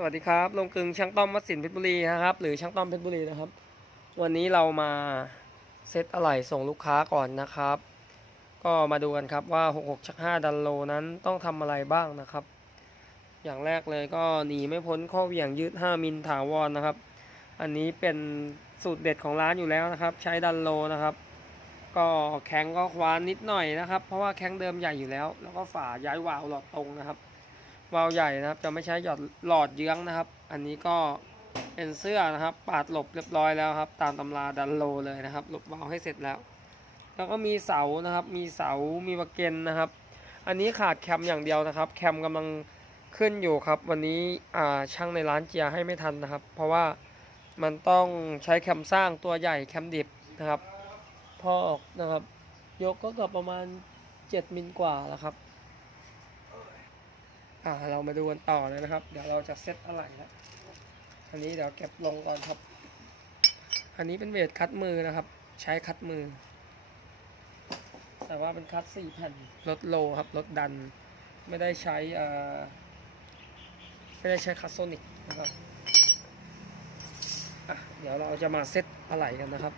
สวัสดีครับลงกึงช่างต้อมวัดสินเพชรบุรีนะครับ หรือช่างต้อมเพชรบุรีนะครับ วันนี้เรามาเซตอะไหล่ส่งลูกค้าก่อนนะครับ ก็มาดูกันครับว่า 66ชัก5ดันโลนั้นต้องทำอะไรบ้างนะครับ อย่างแรกเลยก็หนีไม่พ้นข้อเหวี่ยงยืด 5 มิลถาวรนะครับ อันนี้เป็นสูตรเด็ดของร้านอยู่แล้วนะครับ ใช้ดันโลนะครับ ก็แข็งก็ควานนิดหน่อยนะครับ เพราะว่าแข็งเดิมใหญ่อยู่แล้ว แล้วก็ฝาย้ายวาล์วหลอดตรงนะครับ วาล์วใหญ่นะครับ จะไม่ใช้หยอดหลอดเยื้องนะครับ อันนี้ก็เป็นเสื้อนะครับ ปาดหลบเรียบร้อยแล้วครับ ตามตำราดันโลเลยนะครับ หลบวาล์วให้เสร็จแล้ว แล้วก็มีเสานะครับ มีเสา มีวาเกนนะครับ อันนี้ขาดแคมอย่างเดียวนะครับ แคมกำลังขึ้นอยู่ครับ วันนี้อ่าช่างในร้านเจียให้ไม่ทันนะครับ เพราะว่ามันต้องใช้แคมสร้างตัวใหญ่แคมดิบนะครับ พอออกนะครับ ยกก็เกือบประมาณ 7 มิลกว่าแล้วครับ อ่าเรามาดูกันต่อเลยนะครับ เดี๋ยวเราจะเซตอะไรแล้วอันนี้เดี๋ยวเก็บลงก่อนครับ อันนี้เป็นเวทคัดมือนะครับ ใช้คัดมือ แต่ว่าเป็นคัดสี่แผ่นลดโลครับลดดัน ไม่ได้ใช้อ่อไม่ได้ใช้คัดโซนิกนะครับอะเดี๋ยวเราจะมาเซตอะไรกันนะครับ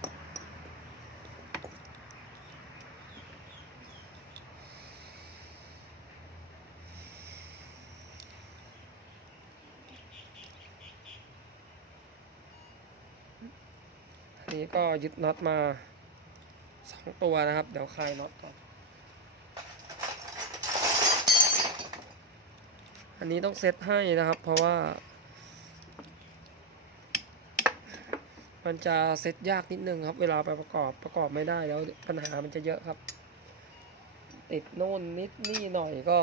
นี้ก็ยึดน็อตมาสองตัวนะครับ เดี๋ยวคลายน็อตก่อน อันนี้ต้องเซตให้นะครับ เพราะว่า มันจะเซตยากนิดนึงครับ เวลาไปประกอบประกอบไม่ได้แล้วปัญหามันจะเยอะครับ ติดโน่นนิดนี่หน่อยก็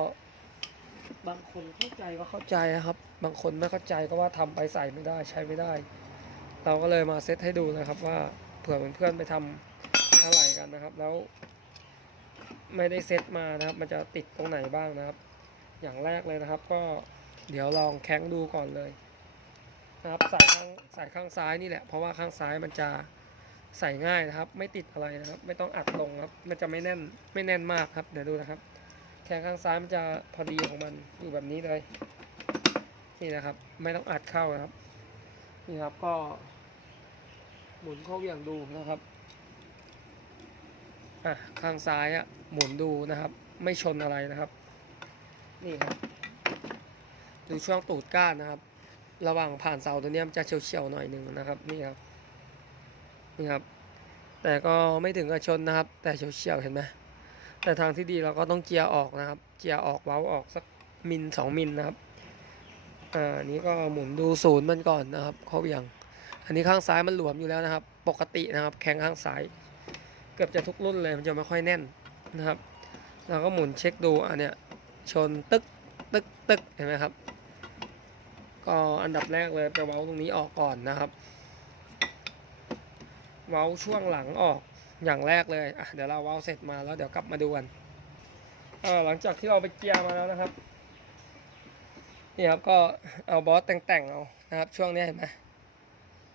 บางคนเข้าใจก็เข้าใจนะครับ บางคนไม่เข้าใจก็ว่าทำไปใส่ไม่ได้ใช้ไม่ได้ เราก็เลยมาเซตให้ดูนะครับว่าเผื่อเพื่อนๆไปทำอะไรกันนะครับ แล้ว ไม่ได้เซตมานะครับ มันจะติดตรงไหนบ้างนะครับ อย่างแรกเลยนะครับ ก็เดี๋ยวลองแข้งดูก่อนเลยนะครับใส่ข้างใส่ข้างซ้ายนี่แหละ เพราะว่าข้างซ้ายมันจะใส่ง่ายนะครับ ไม่ติดอะไรนะครับ ไม่ต้องอัดลงครับ มันจะไม่แน่นไม่แน่นมากครับเดี๋ยวดูนะครับ แข้งข้างซ้ายมันจะพอดีของมันอยู่แบบนี้เลยนี่นะครับ ไม่ต้องอัดเข้านะครับ นี่ครับก็หมุนเข้าอย่างดูนะครับอะข้างซ้ายอะหมุนดูนะครับ ไม่ชนอะไรนะครับ นี่ครับ ดูช่วงตูดก้านนะครับ ระหว่างผ่านเสาตัวนี้มันจะเฉียวๆหน่อยหนึ่งนะครับนี่ครับนี่ครับ แต่ก็ไม่ถึงกับชนนะครับ แต่เฉียวๆเห็นไหมแต่ทางที่ดีเราก็ต้องเจียร์ออกนะครับ เจียร์ออกเว้าออกสักมิลสองมิลนะครับ อ่านี้ก็หมุนดูศูนย์มันก่อนนะครับเขาเบี่ยง อันนี้ข้างซ้ายมันหลวมอยู่แล้วนะครับ ปกตินะครับ แข้งข้างซ้าย เกือบจะทุกรุ่นเลยมันจะไม่ค่อยแน่นนะครับเราก็หมุนเช็คดูอันเนี้ยชนตึกตึกตึกเห็นไหมครับ ก็อันดับแรกเลยไปเว้าตรงนี้ออกก่อนนะครับ เว้าช่วงหลังออกอย่างแรกเลยอะเดี๋ยวเราเว้าเสร็จมาแล้วเดี๋ยวกลับมาดูกันอ่อหลังจากที่เราไปเกียร์มาแล้วนะครับ นี่ครับก็เอาบอสแต่งๆเอานะครับ ช่วงนี้เห็นไหม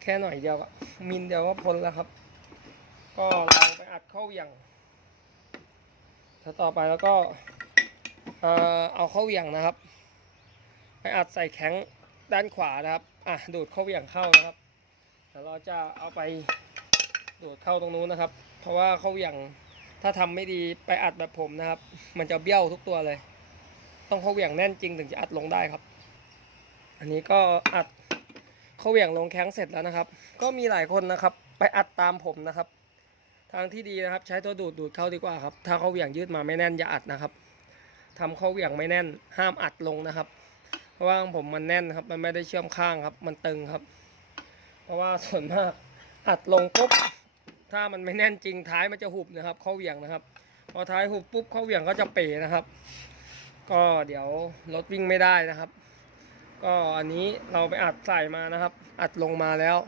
แค่หน่อยเดียวอะมินเดียวก็พ้นแล้วครับ ก็เราไปอัดเข้าเหวี่ยงถ้าต่อไปแล้วก็เออเอาเข้าเหวี่ยงนะครับ ไปอัดใส่แข้งด้านขวานะครับอะดูดเข้าเหวี่ยงเข้านะครับเดี๋ยวเราจะเอาไปดูดเข้าตรงนู้นนะครับ เพราะว่าเข้าเหวี่ยงถ้าทำไม่ดีไปอัดแบบผมนะครับ มันจะเบี้ยวทุกตัวเลย ต้องเข้าเหวี่ยงแน่นจริงถึงจะอัดลงได้ครับ อันนี้ก็อัดเข้าเหวี่ยงลงแข้งเสร็จแล้วนะครับ ก็มีหลายคนนะครับ ไปอัดตามผมนะครับ ทางที่ดีนะครับ ใช้ตัวดูดดูดเข้าดีกว่าครับ ถ้าเขาเหวี่ยงยืดมาไม่แน่นอย่าอัดนะครับทำเข้าเหวี่ยงไม่แน่น ห้ามอัดลงนะครับ เพราะว่าผมมันแน่นครับ มันไม่ได้เชื่อมข้างครับ มันตึงครับ เพราะว่าส่วนมากอัดลงปุ๊บถ้ามันไม่แน่นจริงท้ายมันจะหุบนะครับเข้าเหวี่ยงนะครับพอท้ายหุบปุ๊บเข้าเหวี่ยงก็จะเป๋นะครับ ก็เดี๋ยวรถวิ่งไม่ได้นะครับ ก็อันนี้เราไปอัดใส่มานะครับ อัดลงมาแล้ว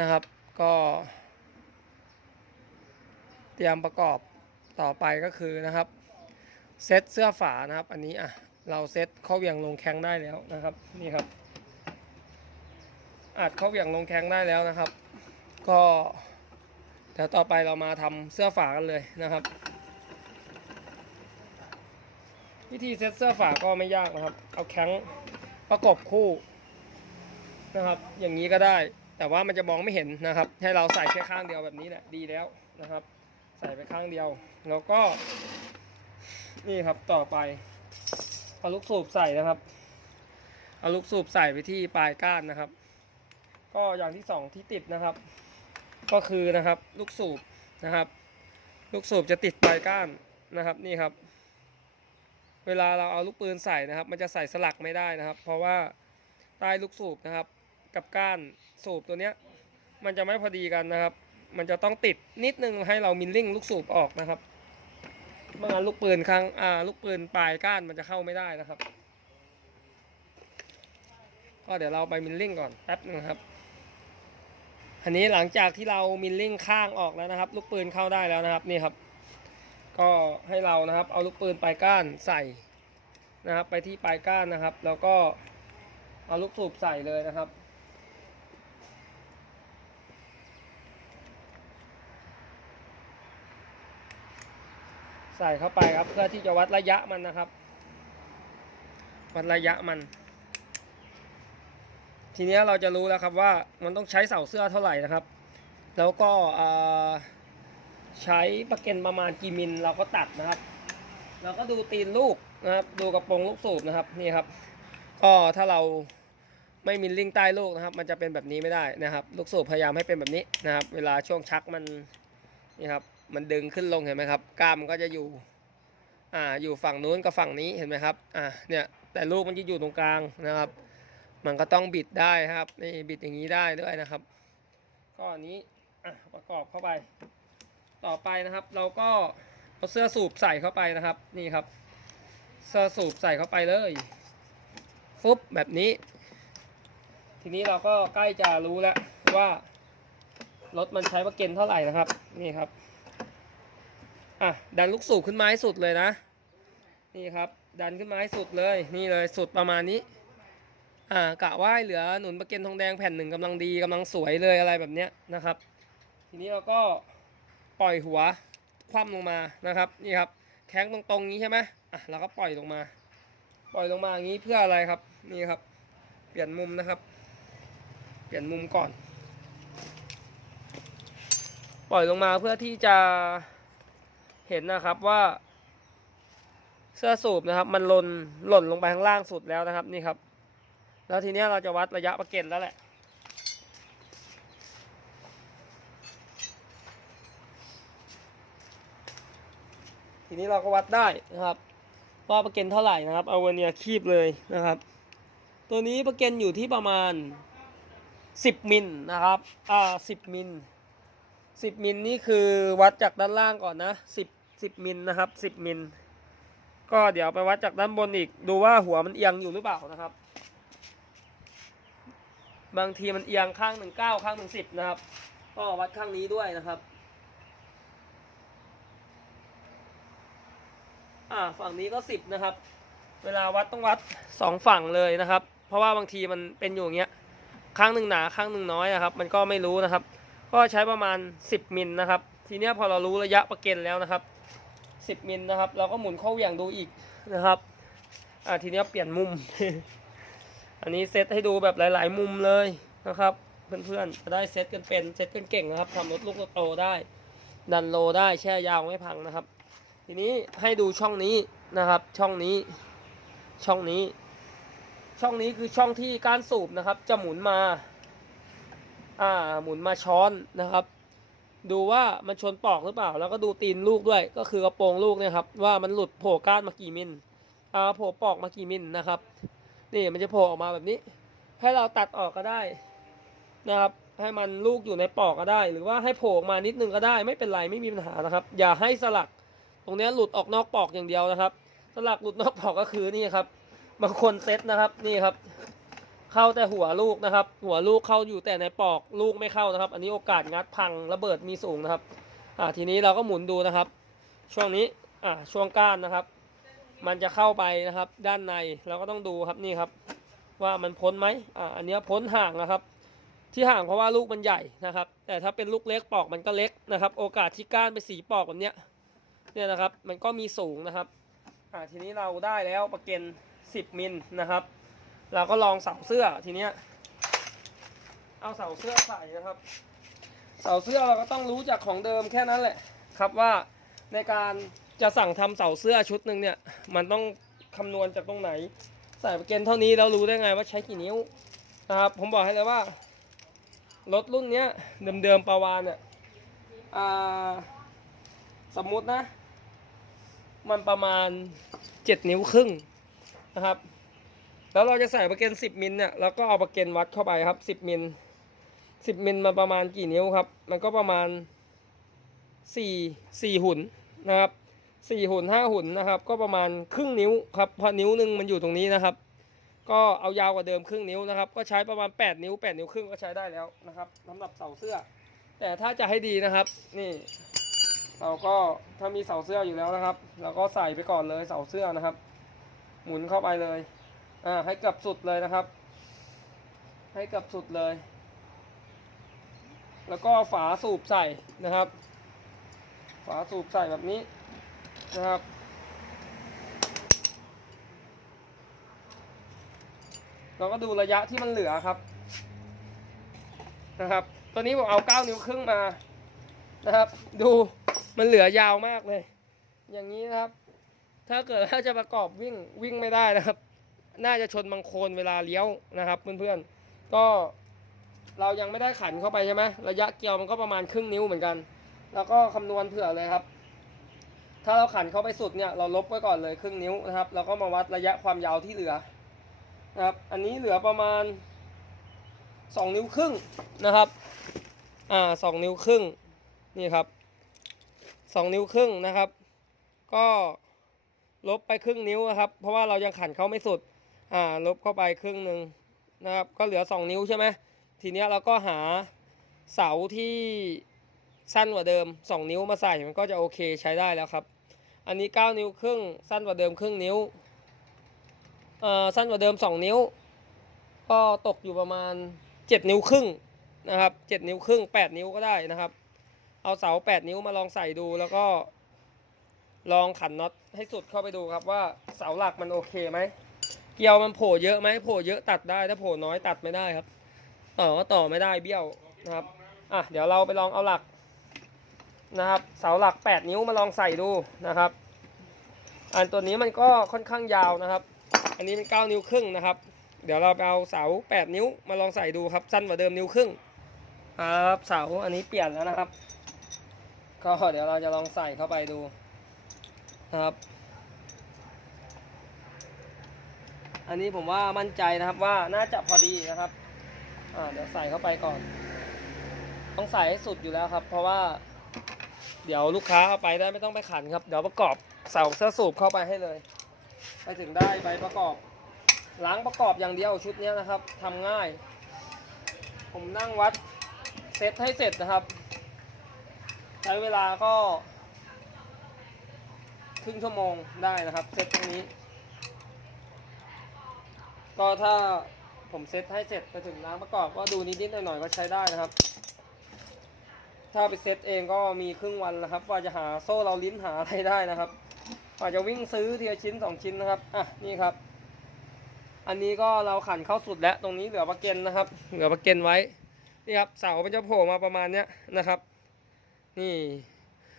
นะครับ ก็ เตรียมประกอบต่อไปก็คือนะครับเซตเสื้อฝานะครับ อันนี้อะเราเซตเข้าเวียงลงแข้งได้แล้วนะครับนี่ครับอัดเข้าเวี่ยงลงแข้งได้แล้วนะครับ ก็เดี๋ยวต่อไปเรามาทำเสื้อฝากันเลยนะครับ วิธีเซตเสื้อฝาก็ไม่ยากนะครับ เอาแข้ง ประกบคู่นะครับ อย่างนี้ก็ได้ แต่ว่ามันจะมองไม่เห็นนะครับ ให้เราใส่แค่ข้างเดียวแบบนี้แหละดีแล้วนะครับ ใส่ไปข้างเดียว แล้วก็ นี่ครับต่อไปเอาลูกสูบใส่นะครับ เอาลูกสูบใส่ไปที่ปลายก้านนะครับ ก็อย่างที่สองที่ติดนะครับ ก็คือนะครับลูกสูบนะครับ ลูกสูบจะติดปลายก้านนะครับ นี่ครับ เวลาเราเอาลูกปืนใส่นะครับ มันจะใส่สลักไม่ได้นะครับ เพราะว่าใต้ลูกสูบนะครับ กับก้านสูบตัวเนี้ยมันจะไม่พอดีกันนะครับ มันจะต้องติดนิดนึงให้เรามิลลิ่งลูกสูบออกนะครับเมื่องั้นลูกปืนข้างอ่าลูกปืนปลายก้านมันจะเข้าไม่ได้นะครับ ก็เดี๋ยวเราไปมิลลิ่งก่อนแป๊บนึงครับ อันนี้หลังจากที่เรามิลลิ่งข้างออกแล้วนะครับ ลูกปืนเข้าได้แล้วนะครับนี่ครับ ก็ให้เรานะครับเอาลูกปืนปลายก้านใส่นะครับไปที่ปลายก้านนะครับ แล้วก็เอาลูกสูบใส่เลยนะครับ ใส่เข้าไปครับเพื่อที่จะวัดระยะมันนะครับ วัดระยะมัน ทีนี้เราจะรู้แล้วครับว่ามันต้องใช้เสาเสื้อเท่าไหร่นะครับ แล้วก็อ่า ใช้ประเก็นประมาณกี่มิลเราก็ตัดนะครับ เราก็ดูตีนลูกนะครับ ดูกระโปรงลูกสูบนะครับนี่ครับ ก็ถ้าเราไม่มิลลิ่งใต้ลูกนะครับ มันจะเป็นแบบนี้ไม่ได้นะครับ ลูกสูบพยายามให้เป็นแบบนี้นะครับ เวลาช่วงชักมันนี่ครับมันดึงขึ้นลงเห็นไหมครับกล้ามก็จะอยู่อ่าอยู่ฝั่งนู้นกับฝั่งนี้เห็นไหมครับอ่าเนี่ยแต่ลูกมันจะอยู่ตรงกลางนะครับ มันก็ต้องบิดได้ครับนี่บิดอย่างนี้ได้ด้วยนะครับ ก็อันนี้อะประกอบเข้าไป ต่อไปนะครับ เราก็เอาเสื้อสูบใส่เข้าไปนะครับ นี่ครับ เสื้อสูบใส่เข้าไปเลยฟุบแบบนี้ ทีนี้เราก็ใกล้จะรู้แล้วว่ารถมันใช้ประเก็นเท่าไหร่นะครับ นี่ครับอะดันลูกสูบขึ้นมาให้สุดเลยนะ นี่ครับ ดันขึ้นมาให้สุดเลย นี่เลยสุดประมาณนี้อ่ากะว่าเหลือหนุนประเก็นทองแดงแผ่นหนึ่งกำลังดีกำลังสวยเลยอะไรแบบเนี้ยนะครับ ทีนี้เราก็ ปล่อยหัวคว่ำลงมานะครับนี่ครับแข้งตรงๆนี้ใช่ไหมอะเราก็ปล่อยลงมา ปล่อยลงมาอย่างนี้เพื่ออะไรครับนี่ครับ เปลี่ยนมุมนะครับ เปลี่ยนมุมก่อน ปล่อยลงมาเพื่อที่จะเห็นนะครับว่า เสื้อสูบนะครับ มันหล่นหล่นลงไปข้างล่างสุดแล้วนะครับนี่ครับ แล้วทีนี้เราจะวัดระยะประเก็นแล้วแหละ นี้เราก็วัดได้นะครับว่าประเก็นเท่าไหร่นะครับ เอาเวเนียคีบเลยนะครับ ตัวนี้ประเก็นอยู่ที่ประมาณ 10 มิลนะครับอ่า10มิล10มิลนี่คือวัดจากด้านล่างก่อนนะ10 10มิลนะครับ10มิลก็เดี๋ยวไปวัดจากด้านบนอีก ดูว่าหัวมันเอียงอยู่หรือเปล่านะครับ บางทีมันเอียงข้างหนึ่งเก้าข้างหนึ่งสิบนะครับ ก็วัดข้างนี้ด้วยนะครับ อ่าฝั่งนี้ก็สิบนะครับ เวลาวัดต้องวัดสองฝั่งเลยนะครับ เพราะว่าบางทีมันเป็นอยู่อย่างเงี้ยข้างหนึ่งหนาข้างหนึ่งน้อยนะครับ มันก็ไม่รู้นะครับ ก็ใช้ประมาณ 10มิลนะครับ ทีเนี้ยพอเรารู้ระยะประเก็นแล้วนะครับ 10มิลนะครับ เราก็หมุนเข้าเหวี่ยงดูอีกนะครับอ่าทีเนี้ยเปลี่ยนมุม อันนี้เซตให้ดูแบบหลาย ๆ มุมเลยนะครับ เพื่อนๆจะได้เซตกันเป็นเซตกันเก่งนะครับทำรถลูกโตได้ ดันโลได้แช่ยาวไม่พังนะครับ ทีนี้ให้ดูช่องนี้นะครับ ช่องนี้ ช่องนี้ ช่องนี้คือช่องที่การสูบนะครับ จะหมุนมา อ่า หมุนมาช้อนนะครับ ดูว่ามันชนปอกหรือเปล่า แล้วก็ดูตีนลูกด้วย ก็คือกระโปรงลูกเนี่ยครับ ว่ามันหลุดโผล่ก้านมากี่มิล อ่า โผล่ปอกมากี่มิลนะครับ นี่มันจะโผล่ออกมาแบบนี้ ให้เราตัดออกก็ได้นะครับให้มันลูกอยู่ในปอกก็ได้ หรือว่าให้โผล่ออกมานิดนึงก็ได้ ไม่เป็นไรไม่มีปัญหานะครับ อย่าให้สลัก ตรงนี้หลุดออกนอกปลอกอย่างเดียวนะครับสลักหลุดนอกปลอกก็คือนี่ครับบางคนเซตนะครับนี่ครับ เข้าแต่หัวลูกนะครับ หัวลูกเข้าอยู่แต่ในปลอกลูกไม่เข้านะครับ อันนี้โอกาสงัดพังระเบิดมีสูงนะครับ อ่าทีนี้เราก็หมุนดูนะครับ ช่วงนี้อ่าช่วงก้านนะครับ มันจะเข้าไปนะครับ ด้านในเราก็ต้องดูครับนี่ครับ ว่ามันพ้นไหมอ่าอันนี้พ้นห่างนะครับ ที่ห่างเพราะว่าลูกมันใหญ่นะครับ แต่ถ้าเป็นลูกเล็กปอกมันก็เล็กนะครับ โอกาสที่ก้านไปสีปอกแบบเนี้ย เนี่ยนะครับมันก็มีสูงนะครับอ่าทีนี้เราได้แล้วประเก็น10มิลนะครับ เราก็ลองเสาเสื้อทีเนี้ยเอาเสาเสื้อใส่นะครับ เสาเสื้อเราก็ต้องรู้จากของเดิมแค่นั้นแหละครับว่าในการจะสั่งทำเสาเสื้อชุดหนึ่งเนี่ยมันต้องคำนวณจากตรงไหน ใส่ประเกณฑ์เท่านี้แล้วรู้ได้ไงว่าใช้กี่นิ้วนะครับผมบอกให้เลยว่ารถรุ่นเนี้ยเดิมๆปาวานเนี่ยอ่าสมมุตินะ มันประมาณ 7 นิ้วครึ่งนะครับ แล้วเราจะใส่ประเกน10มิลเนี่ยเราก็เอาประเกนวัดเข้าไปครับ 10มิล10มิลมันประมาณกี่นิ้วครับ มันก็ประมาณ 4 4 หุ่นนะครับ4หุ่น5หุ่นนะครับ ก็ประมาณครึ่งนิ้วครับพราะนิ้วหนึ่งมันอยู่ตรงนี้นะครับ ก็เอายาวกว่าเดิมครึ่งนิ้วนะครับ ก็ใช้ประมาณ 8 นิ้ว 8 นิ้วครึ่งก็ใช้ได้แล้วนะครับสำหรับเสาเสื้อ แต่ถ้าจะให้ดีนะครับ นี่ เราก็ถ้ามีเสาเสื้ออยู่แล้วนะครับ เราก็ใส่ไปก่อนเลยเสาเสื้อนะครับ หมุนเข้าไปเลยอ่าให้เกับสุดเลยนะครับ ให้เกับสุดเลย แล้วก็ฝาสูบใส่นะครับ ฝาสูบใส่แบบนี้นะครับเราก็ดูระยะที่มันเหลือครับนะครับ ตัวนี้ผมเอา 9 นิ้วครึ่งมานะครับ ดู มันเหลือยาวมากเลย อย่างนี้นะครับ ถ้าเกิดถ้าจะประกอบวิ่งวิ่งไม่ได้นะครับ น่าจะชนบังโคลนเวลาเลี้ยวนะครับ เพื่อนๆ ก็เรายังไม่ได้ขันเข้าไปใช่ไหมระยะเกลียวมันก็ประมาณครึ่งนิ้วเหมือนกัน แล้วก็คำนวณเผื่อเลยครับ ถ้าเราขันเข้าไปสุดเนี่ยเราลบไว้ก่อนเลยครึ่งนิ้วนะครับแล้วก็มาวัดระยะความยาวที่เหลือนะครับ อันนี้เหลือประมาณ2นิ้วครึ่งนะครับ อ่าสองนิ้วครึ่ง นี่ครับ สองนิ้วครึ่งนะครับ ก็ลบไปครึ่งนิ้วนะครับ เพราะว่าเรายังขันเขาไม่สุด อ่า ลบเข้าไปครึ่งหนึ่งนะครับ ก็เหลือ 2 นิ้วใช่ไหมทีนี้เราก็หาเสาที่สั้นกว่าเดิม 2 นิ้วมาใส่มันก็จะโอเคใช้ได้แล้วครับ อันนี้ 9 นิ้วครึ่งสั้นกว่าเดิมครึ่งนิ้ว เอ่อสั้นกว่าเดิม 2 นิ้ว ก็ตกอยู่ประมาณ 7 นิ้วครึ่งนะครับ 7 นิ้วครึ่ง 8 นิ้วก็ได้นะครับ เอาเสา8นิ้วมาลองใส่ดูแล้วก็ ลองขันน็อตให้สุดเข้าไปดูครับว่าเสาหลักมันโอเคไหมเกลียวมันโผล่เยอะไหมโผล่เยอะตัดได้ถ้าโผล่น้อยตัดไม่ได้ครับ ต่อก็ต่อไม่ได้เบี้ยวนะครับอะเดี๋ยวเราไปลองเอาหลักนะครับ เสาหลัก 8 นิ้วมาลองใส่ดูนะครับ อันตัวนี้มันก็ค่อนข้างยาวนะครับ อันนี้เป็น9นิ้วครึ่งนะครับ เดี๋ยวเราไปเอาเสา 8 นิ้วมาลองใส่ดูครับสั้นกว่าเดิมนิ้วครึ่งครับเสาอันนี้เปลี่ยนแล้วนะครับ ก็เดี๋ยวเราจะลองใส่เข้าไปดูนะครับ อันนี้ผมว่ามั่นใจนะครับว่าน่าจะพอดีนะครับอ่าเดี๋ยวใส่เข้าไปก่อน ต้องใส่ให้สุดอยู่แล้วครับ เพราะว่าเดี๋ยวลูกค้าเอาไปได้ไม่ต้องไปขันครับ เดี๋ยวประกอบเสาเสื้อสูบเข้าไปให้เลย ไปถึงได้ใบประกอบ ล้างประกอบอย่างเดียวชุดนี้นะครับทำง่าย ผมนั่งวัดเซตให้เสร็จนะครับ ช้เวลาก็ ครึ่งชั่วโมงได้นะครับเซตตรงนี้ ก็ถ้าผมเซตให้เสร็จไปถึงล้างประกอบก็ดูนิดๆหน่อยๆก็ใช้ได้นะครับ ถ้าไปเซตเองก็มีครึ่งวันนะครับ ว่าจะหาโซ่เราลิ้นหาอะไรได้นะครับกว่าจะวิ่งซื้อทีละชิ้นสองชิ้นนะครับอะนี่ครับ อันนี้ก็เราขันเข้าสุดแล้วตรงนี้เหลือประเก็นนะครับ เหลือประเก็นไว้นี่ครับเสามันจะโผล่มาประมาณเนี้ยนะครับ นี่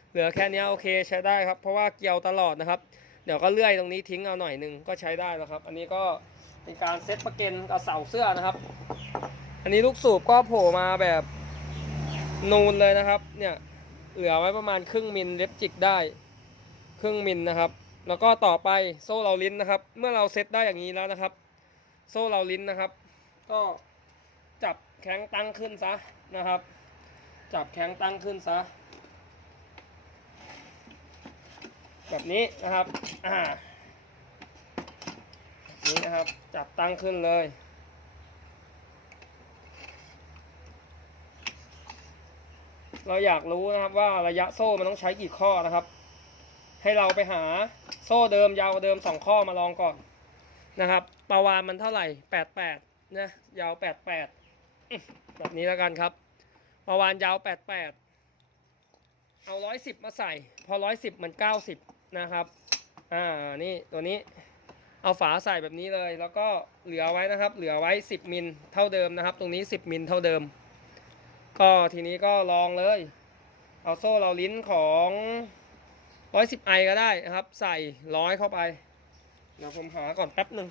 เหลือแค่นี้โอเคใช้ได้ครับเพราะว่าเกี่ยวตลอดนะครับ เดี๋ยวก็เลื่อยตรงนี้ทิ้งเอาหน่อยหนึ่งก็ใช้ได้แล้วครับ อันนี้ก็เป็นการเซตประเก็นกับเสาเสื้อนะครับ อันนี้ลูกสูบก็โผล่มาแบบนูนเลยนะครับ เนี่ยเหลือไว้ประมาณครึ่งมิลเล็บจิกได้ ครึ่งมิลนะครับ แล้วก็ต่อไปโซ่เราลิ้นนะครับ เมื่อเราเซตได้อย่างนี้แล้วนะครับ โซ่เราลิ้นนะครับ ก็จับแข้งตั้งขึ้นซะนะครับ จับแข้งตั้งขึ้นซะ แบบนี้นะครับ อ่าแบบนี้นะครับ จับตั้งขึ้นเลย เราอยากรู้นะครับว่าระยะโซ่มันต้องใช้กี่ข้อนะครับ ให้เราไปหาโซ่เดิมยาวเดิมสองข้อมาลองก่อนนะครับปาวานมันเท่าไหร่แปดแปดนะยาวแปดแปดแบบนี้แล้วกันครับ ปาวานยาวแปดแปดเอาร้อยสิบมาใส่ พอร้อยสิบมันเก้าสิบนะครับ อ่า นี่ตัวนี้ เอาฝาใส่แบบนี้เลย แล้วก็เหลือไว้นะครับ เหลือไว้10มิลเท่าเดิมนะครับ ตรงนี้10มิลเท่าเดิม ก็ทีนี้ก็ลองเลย เอาโซ่เราลิ้นของ110ไอก็ได้นะครับ ใส่ร้อยเข้าไป เดี๋ยวผมหาก่อนแป๊บหนึ่ง